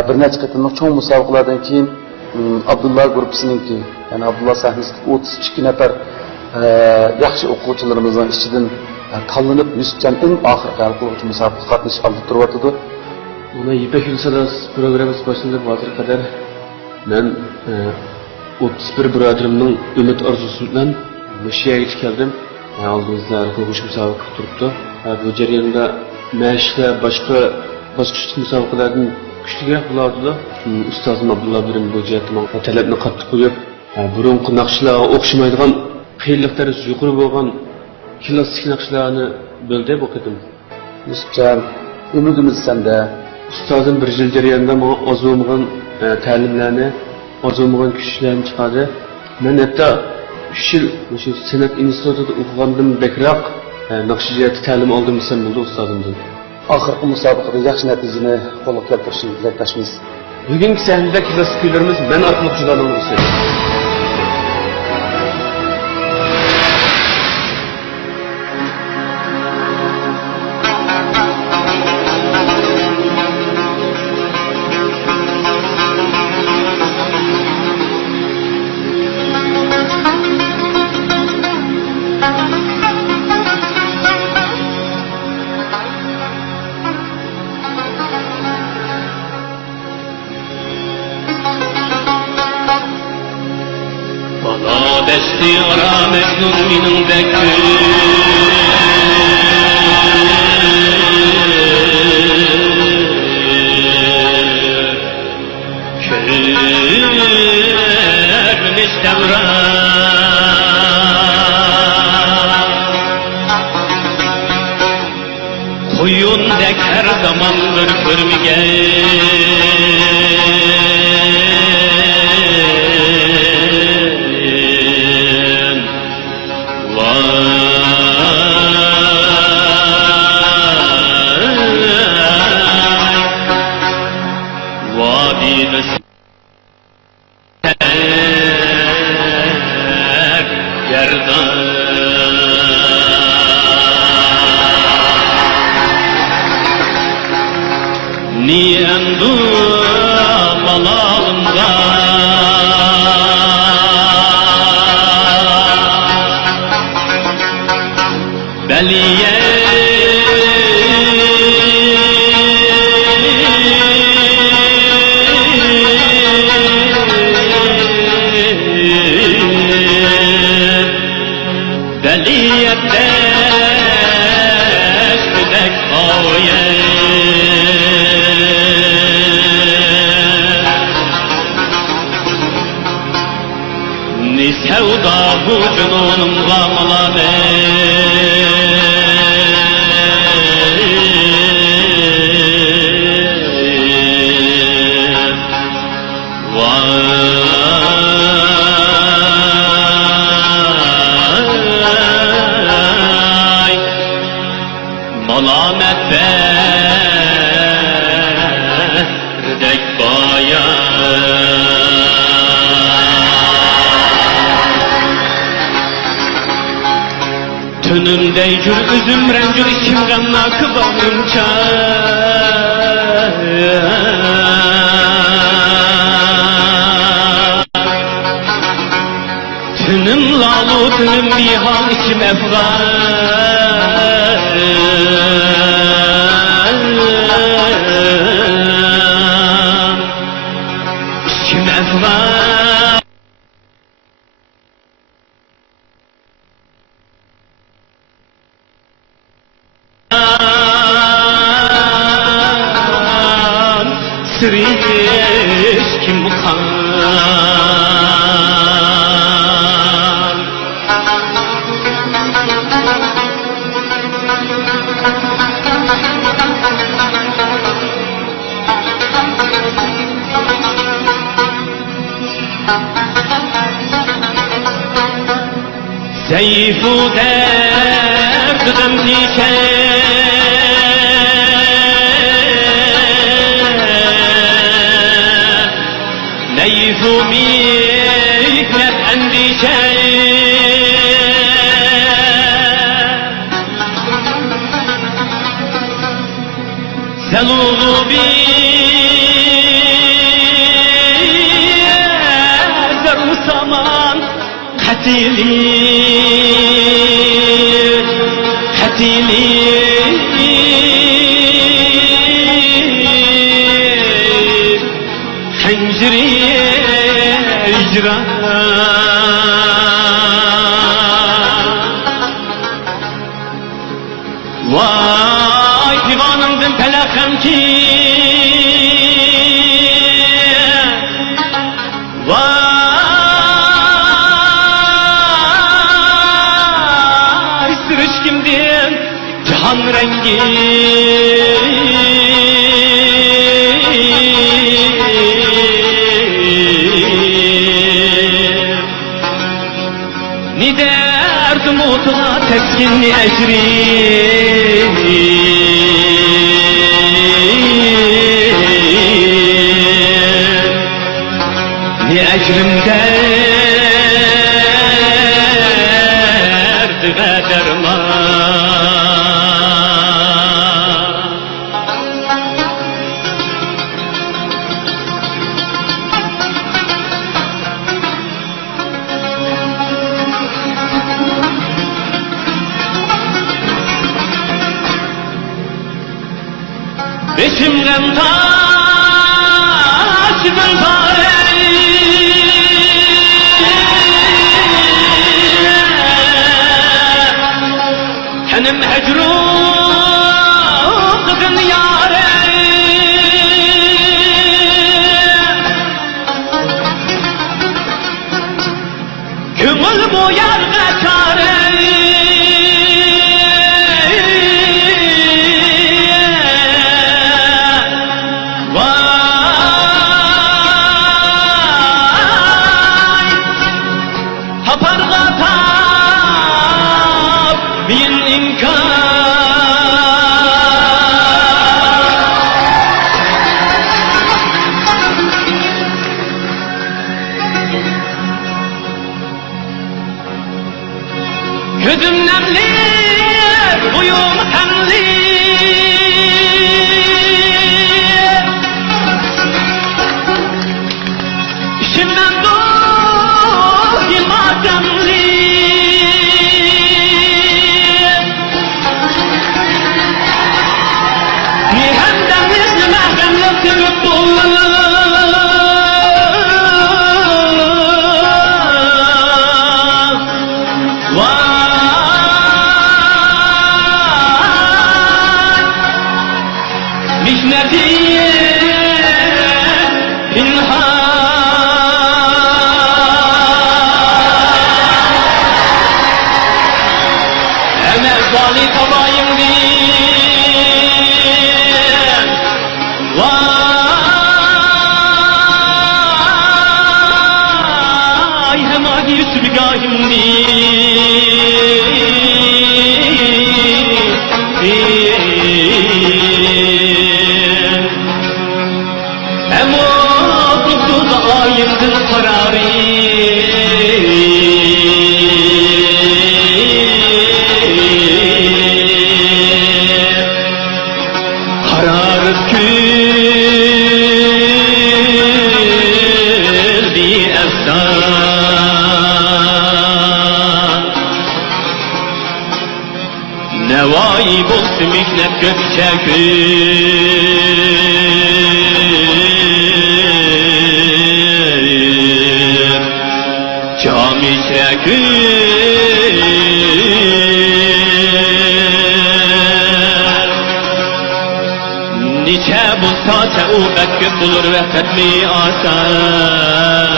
Bir neçe qatımlıq çoğ müsabaqalardan keyin Abdullah grupusununki, yani Abdullah sahnesindeki 32 nefer yaxshi o'quvchilarimizning ichidan tanlanib Yusufjon eng oxirgi hal qiluvchi musobaqa qatnashib olib turyotdi. Buna Ipak Yunsadas programımız başında vazir kadar ben 31 birodarimning umid orzusi bilan shu yerga keldim. Oldimizda o'qish musobaqa turibdi. Bu jarayonda mashqlar boshqa bosqichli musobaqalardan kuchliroq bo'lardi. Ustozim Abdullah bilan bu jihatda talabni qattiq qo'yib, burungi naqshlarga o'xshamaydigan qiyinlik darajasi yuqori bo'lgan klassik naqshlarni bo'ldi bu qatim. Yusufjon, umidimiz senda. Ustozim bir yil jarayonida menga oz bo'lmagan ta'limlarni, oz bo'lmagan kuchlarni chiqardi. Men hatto 3 yil shu san'at institutida o'qigandim bekroq naqsh jihati ta'lim oldim desam bo'ldi ustozimdan. Oxirgi musobaqada yaxshi natijani qo'lga keltirishni tilakdoshmiz. Bugungi sahnada klassik kuylarimiz men orqali judalanib o'sadi. Koyundek her zamandır görmegen vay vadide yerden niyendu malağında beliye beliyette şüdek oye ni sevda bu cünunumla malane Malamet berdek baya Tünümde gül üzüm rencür içimden nakıbanımca Tünüm lalu tünüm bihan içim efgan İçim efgan Siriş kim kan Seyfu dert gamdike Neyfu miknet endişe Selulu bir zerru saman Katili Hanciri icra Vay divanımdın pelakam ki Vay sırışkimdin cihan rengi Ni derdim otuna teskinli ecri Ni ecrim derdi ve derman Beşimden taşıdın fare Henim hecru kızın yâre Kümül bu yargı çare Gözüm nemli, uyum hemli. İşimden doyma demli. Mihemden izni mehremle sürüp dolu. Nevai bulsun miknet gökçe kür cami çekür nice bulsa teubet gök bulur ve fetmi asan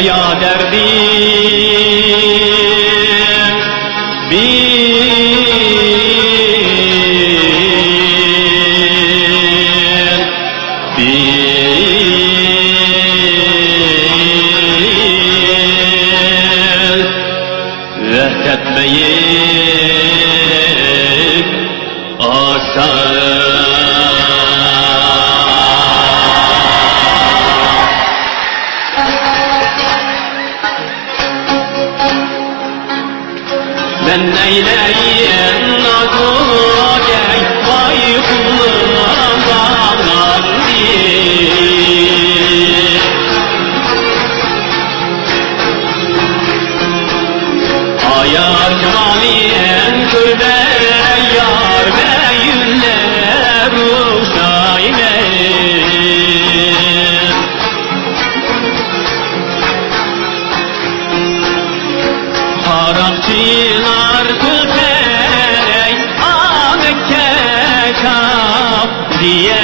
ya derdim reddetmeyi asan. Ben neyleyim nazıgey vay kullanmam diye hayal cemaliyen körbe yar ve yüller uşayme haramçılar tüterey Mekke diye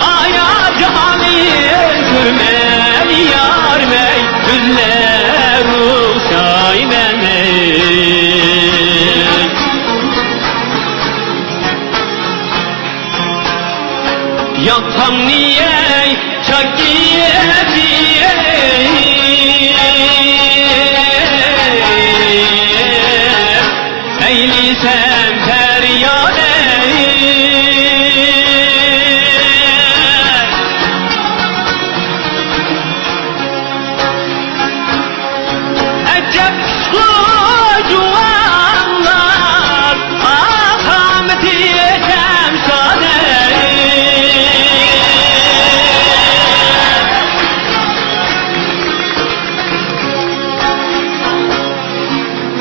aya cemalir görmey yar bey güller uşay memey yaksam niye çakiye diye eylisem feryade ecep juanlar ahameti temsade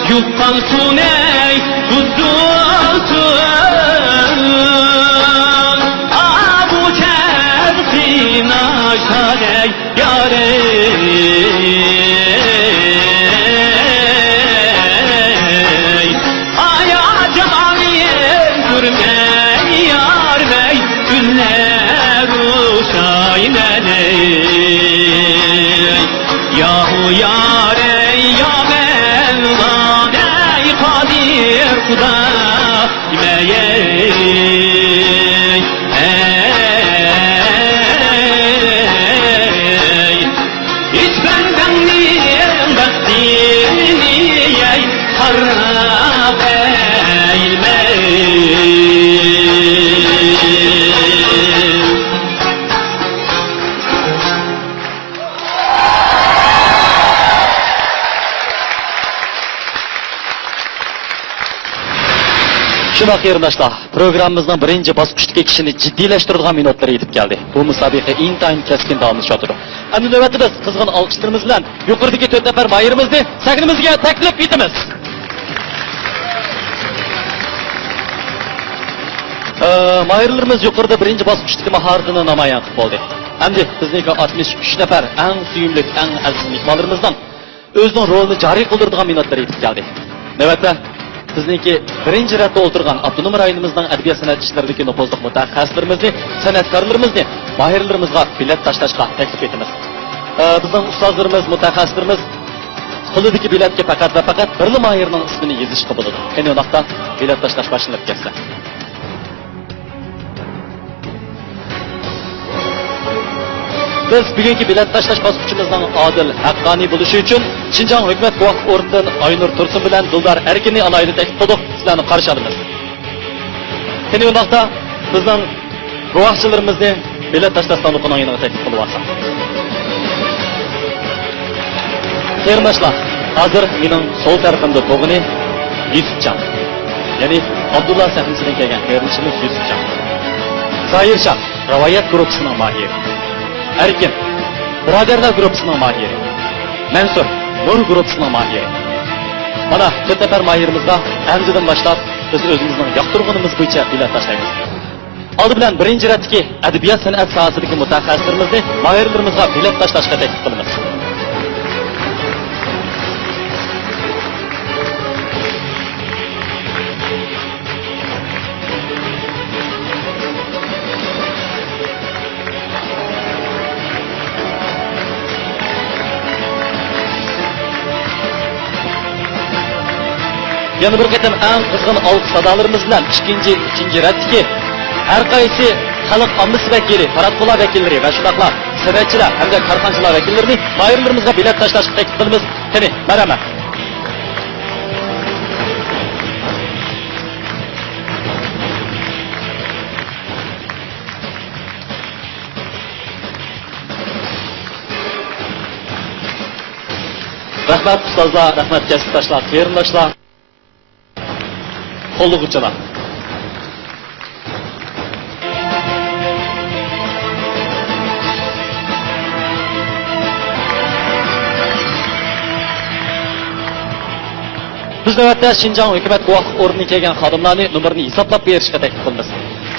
yuftan suney kuddusun abu çerfin aşadey yarey aya cemaliyen görmey yar bey güller uşay meney yahu yarey ya Mevla ey kadir kuda hiç benden niye Shuna qarindoshlar, programmamizning birinchi bosqichdagi kishini jiddiylashtiridigan minutlar yetib keldi. Bu musobaqa intayin keskin davomlashyapti. Endi navbatda biz qizg'in olqishlarimiz bilan yuqoridagi 4 nafar mahirimizni sahnimizga taklif etamiz. Mahirlarimiz yuqorida birinchi bosqichdagi mahoratini namoyon qilib bo'ldi. Endi bizniki 63 nafar eng suyumli, eng aziz mehmonlarimizdan o'zining rolini joriy qildiradigan minutlar yetib keldi. Navbatda bizniki birinchi ratda o'tirgan avtonom rayonimizning adabiyot san'at ishlaridagi nufuzli mutaxassislarimizni, san'atkorlarimizni, mahirlarimizga bilet tashlashga taklif etamiz. Bizning ustozlarimiz, mutaxassislarimiz qo'lidagi biletga faqat va faqat bir mahirning ismini yozishga bo'ladi. Endi undaqda bilet tashlash boshlanib ketsa. Biz bugungi bilet tashlash bosqichimizning odil, haqqoniy bo'lishi uchun Xinjiang hukumat guvoh o'rnidan Aynur Tursun bilan Dildor Erkinni alohida taklif qilib, sizlarni qarshi olamiz. Endi undaqda bizning guvohchilarimizni bilet tashlash tanlovining yeniga taklif qilib olsak. Qarindoshlar, hozir mening sol tarafimda to'g'ini Yusufjon, ya'ni Abdullah sahnasidan kelgan qarindoshimiz Yusufjon. Zoirjon, rivoyat guruhining mohiri. Erkin, Birodarlar guruhining mohiri. Mansur, Nur guruhining mohiri. Mana 4 nafar mohirimizga anjidan boshlab biz o'zimizning yoqtirganimiz bo'yicha bilet tashlaymiz. Oldi bilan birinchi ratdagi adabiyot san'at sohasidagi mutaxassislarimizni mohirlarimizga bilet tashlashga taklif qilamiz. Yana bir qatam eng qizg'in olq sadolarimiz bilan ikkinchi ratdagi har qaysi xalq ommasi vakili, taratqular vakillari va shunaqlar san'atchilar hamda korxonachilar vakillarini mahirlarimizga bilet tashlashga taklif qilamiz. Qani, marhamat. Rahmat ustozlar, rahmat kasbdoshlar, qarindoshlar. Qo'llug'uchilar. Biz navbatda Xinjiang hukumat guvohlik o'rniga kelgan xodimlarning nomerini hisoblab berishga taklif qilamiz.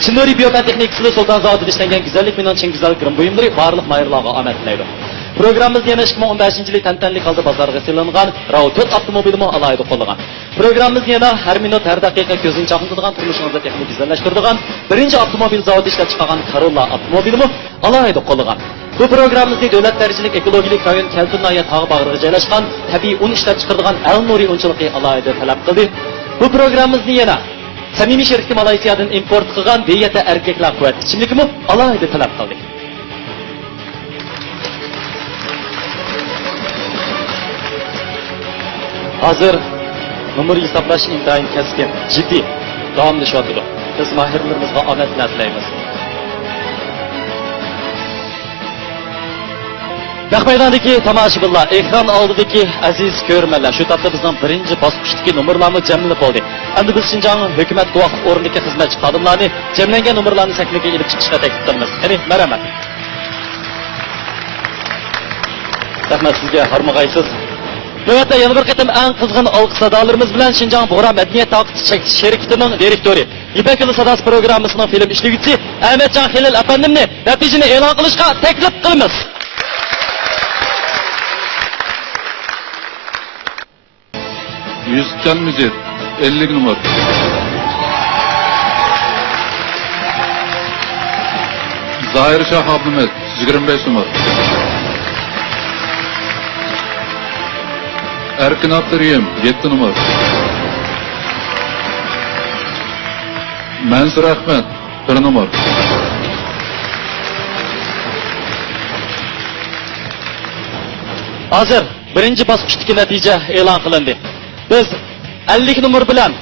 Chinori biotexnik usuli Sulton zavodida ishlangan go'zallik bilan chin go'zallik krim buyumlari barliq mahirlarga omad tilaydi. Programmamiz yana 2015-yil tantanli holda bozorga selingan RAV4 avtomobilini alayda qo'llagan. Programmamiz yana har minut har daqiqa ko'zini chaqnatadigan turmushingizni texnik go'zallashtiradigan birinchi avtomobil zavodi ishlab chiqargan Corolla avtomobilini alayda qo'llagan. Bu programmamizni davlat darajalik ekologik rayon Keltunaya tog' bag'riga joylashgan tabiiy un ishlab chiqaradigan Al Nuri unchilikni alayda talab qildi. Bu programmamizni yana samimiy shirkati Malayziyadan import qilgan beyata erkaklar quvvat ichimlikmi alayda talab qildi. Hozir nomer hisoblash intayin keskin, jiddiy davomlashyapti. Biz mahirlarimizga omad tilaymiz. Naq maydondagi tomoshabinlar, ekran oldidagi aziz ko'rmanlar, shu topda bizning birinchi bosqichdagi nomerlarni jamlab oldi. Endi biz Xinjiang hukumat guvoh o'rnidagi xizmatchi xodimlarni jamlangan nomerlarni sahnaga olib chiqishga taklif qilamiz. Qani, marhamat. Rahmat sizga, hormag'aysiz. Navbatda yana bir qatam eng qizg'in olq sadolarimiz bilan Xinjiang Buğra madaniyat taqib sherikatining direktori, Ipak yo'li sadosi programmasining film ishlovchisi Ahmadjon Xilil afandimni natijani e'lon qilishga taklif qilamiz. Yusufjon Mujid 50 numar. Zoir Shoh Abdumet 25 numar. Erkin Abduriyim 7 numar. Mansur Ahmet 1 numar. Hozir birinchi bosqichdagi natija e'lon qilindi. Biz 50 numar bilan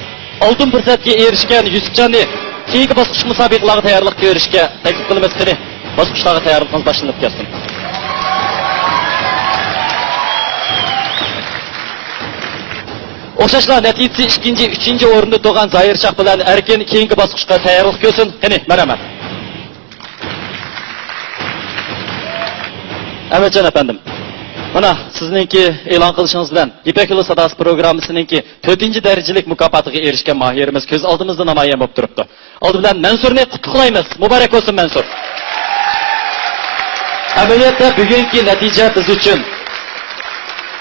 oltin fursatga erishgan Yusufjonni keyingi bosqich musobaqalarga tayyorlik ko'rishga taklif qilamiz. Qani, bosqichlarga tayyorligimiz boshlanib ketsin. O'xshashlar natijasi ikkinchi, uchinchi o'rinda turgan Zoir Shoh bilan Erkin keyingi bosqichga tayyorlik ko'rsin. Qani, marhamat. Amirjon afandim. Mana sizningki e'lon qilishingiz bilan Ipak yo'li sadosi programmasininki 4-darajalik mukofotiga erishgan mohirimiz ko'z oldimizda namoyon bo'lib turibdi. Oldi bilan Mansurni qutlaymiz. Muborak bo'lsin Mansur. Amaliyotda bugungi natija biz uchun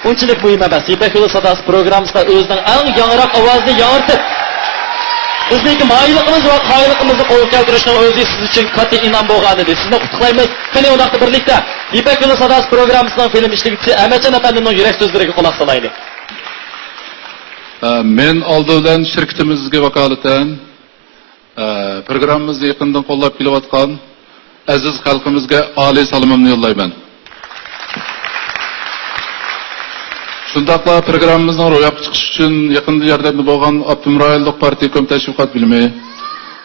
unchalik muhim emas. Ipak yo'li sadosi programmasida o'zining eng yangroq ovozini yoritib, bizningki moyilligimiz va qoyilligimizni qo'lga keltirishning o'zi siz uchun katta inom bo'lgan edi. Sizni qutlaymiz. Qani ularni birlikda Ipak yo'li sadosi programmasining film ishligisi Amirjon afandining yurak so'zlariga quloq solaylik. Men oldidan shirkatimizga vakolatan programmamizni yaqindan qo'llab kelayotgan aziz xalqimizga oliy salomimni yo'llayman. Shundaqla programmamizning ro'yobga chiqishi uchun yaqinda yordamda bo'lgan Abdumroyillik partiya ko'mitasi tashviqot bilimi,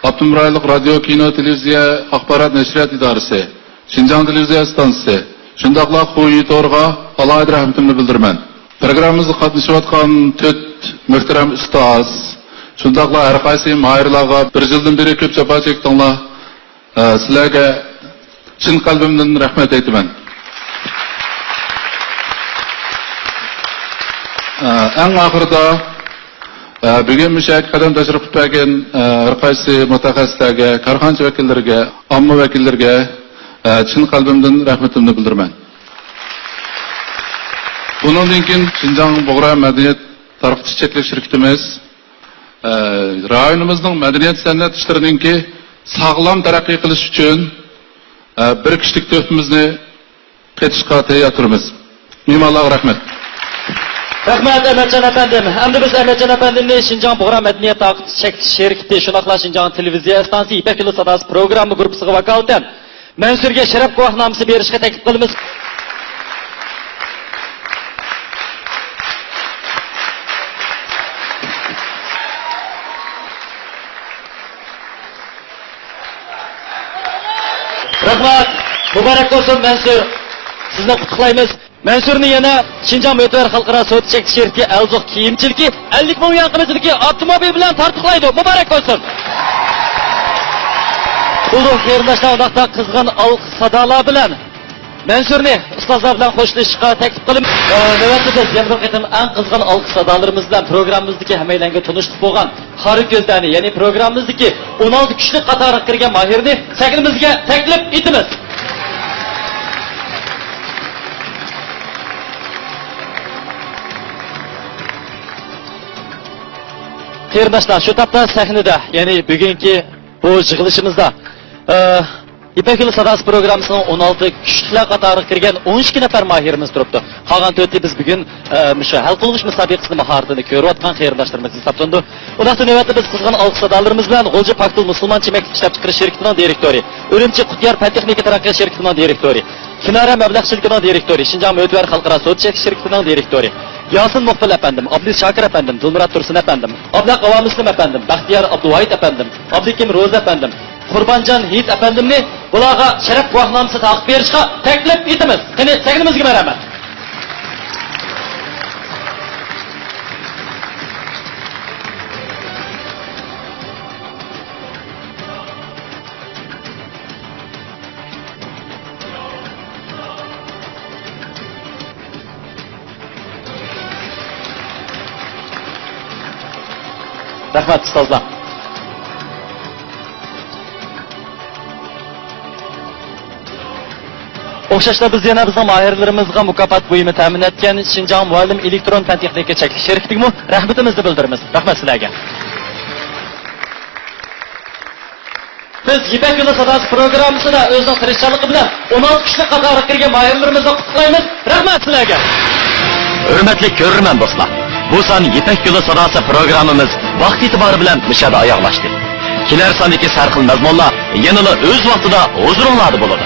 Abdumroyillik radio, kino, televiziya, axborot nashriyat idorasi, Shinjong televiziya stansiyasi, shundaqla Qo'yi to'rg'a alohida rahmatimni bildiraman. Programmamizda qatnashayotgan 4 muhtaram ustoz, shundaqla har qaysi mahirlarga bir yildan beri ko'p jafo chekdinglar. Sizlarga chin qalbimdan rahmat aytaman. Eng oxirida bugun mushak qadam tashrif qilgan har qaysi mutaxassislarga, korxonchi vakillariga, omma vakillariga chin qalbimdan rahmatimni bildiraman. Bundan keyin Shinjong Bug'ra madaniyat tarqatish cheklek shirkatimiz rayonimizning madaniyat san'at ishlariningki sog'lom taraqqiy qilish uchun bir kishilik to'pimizni ketishga tayyor turibmiz. Mehmonlarga rahmat. Rahmat Amirjon afandim. Endi biz Amirjon afandimni Shinjong Bug'ra madaniyat tarqatish cheklek shirkati shunaqla Shinjong televiziya stansiyasi Ipak yo'li sadosi programma guruhiga vakolatan Mansurga sharaf guvohnomasi berishga taklif qilamiz. Rahmat. Muborak bo'lsin Mansur. Sizni qutlaymiz. Mansurni yana Shinjong Motor xalqaro sud cheksiz shirkati Alzuq kiyimchiligi 50 ming yuan qimmatidagi avtomobil bilan tartiqlaydi. Muborak bo'lsin. Ulug' qarindoshlar vaqtda qizg'in alqış sadolar bilan Mansurni ustozlar bilan qo'shilishga taklif qilib, navbatda biz yana bir qatam eng qizg'in alqış sadolarimiz bilan programmamizdagi hammalarga tanishib bo'lgan qari ko'zlarni, ya'ni programmamizdagi 16 kuchli qatoriga kirgan mohirni sahnimizga taklif etamiz. Qarindoshlar, shu topda sahnada, ya'ni bugungi bu yig'ilishimizda Ipak yo'li sadosi programmasining 16 kuchlilar qatoriga kirgan 12 nafar mohirimiz turibdi. Qolgan 4 biz bugun shu hal qilinish musobaqasini mahoratini ko'rayotgan qarindoshlarimiz hisoblanadi. Ulardan navbatda biz qizg'in alqış sadolarimiz bilan G'o'ja Paktul musulmoncha maktab ishlab chiqarish shirkatining direktori, Urumchi Qutyar Pan-texnika taraqqiyot shirkatining direktori, Kinora mablag' shirkatining direktori, Shinjong Motor xalqaro sud cheksiz shirkatining direktori, Yasin Muqbil afandim, Abdul Shakir afandim, Dilmurod Tursun afandim, Abdulla Qavo Muslim afandim, Baxtiyor Abduvahid afandim, Abdukim Ro'za afandim, Qurbonjon Hid afandimni bularga sharaf guvohnomasi taqib berishga taklif etamiz. Qani sahnimizga marhamat. Rahmat ustozlar. O'xshashda biz yana bizning mohirlarimizga mukofot buyumi ta'min etgan Shinjong Muallim elektron fan-texnika cheklek shirkatiga rahmatimizni bildiramiz. Rahmat sizlarga. Biz Ipak yo'li sadosi programmasida o'zining tirishchanligi bilan 16 kuchli qatoriga kirgan mohirlarimizni qutlaymiz. Rahmat sizlarga. Hurmatli ko'rurman do'stlar. Bu son Ipak yo'li sadosi programmamiz vaqt e'tibori bilan mishada oyoqlashdi. Kelar sondagi sarxil mazmunlar yanada o'z vaqtida huzuringlarda bo'ladi.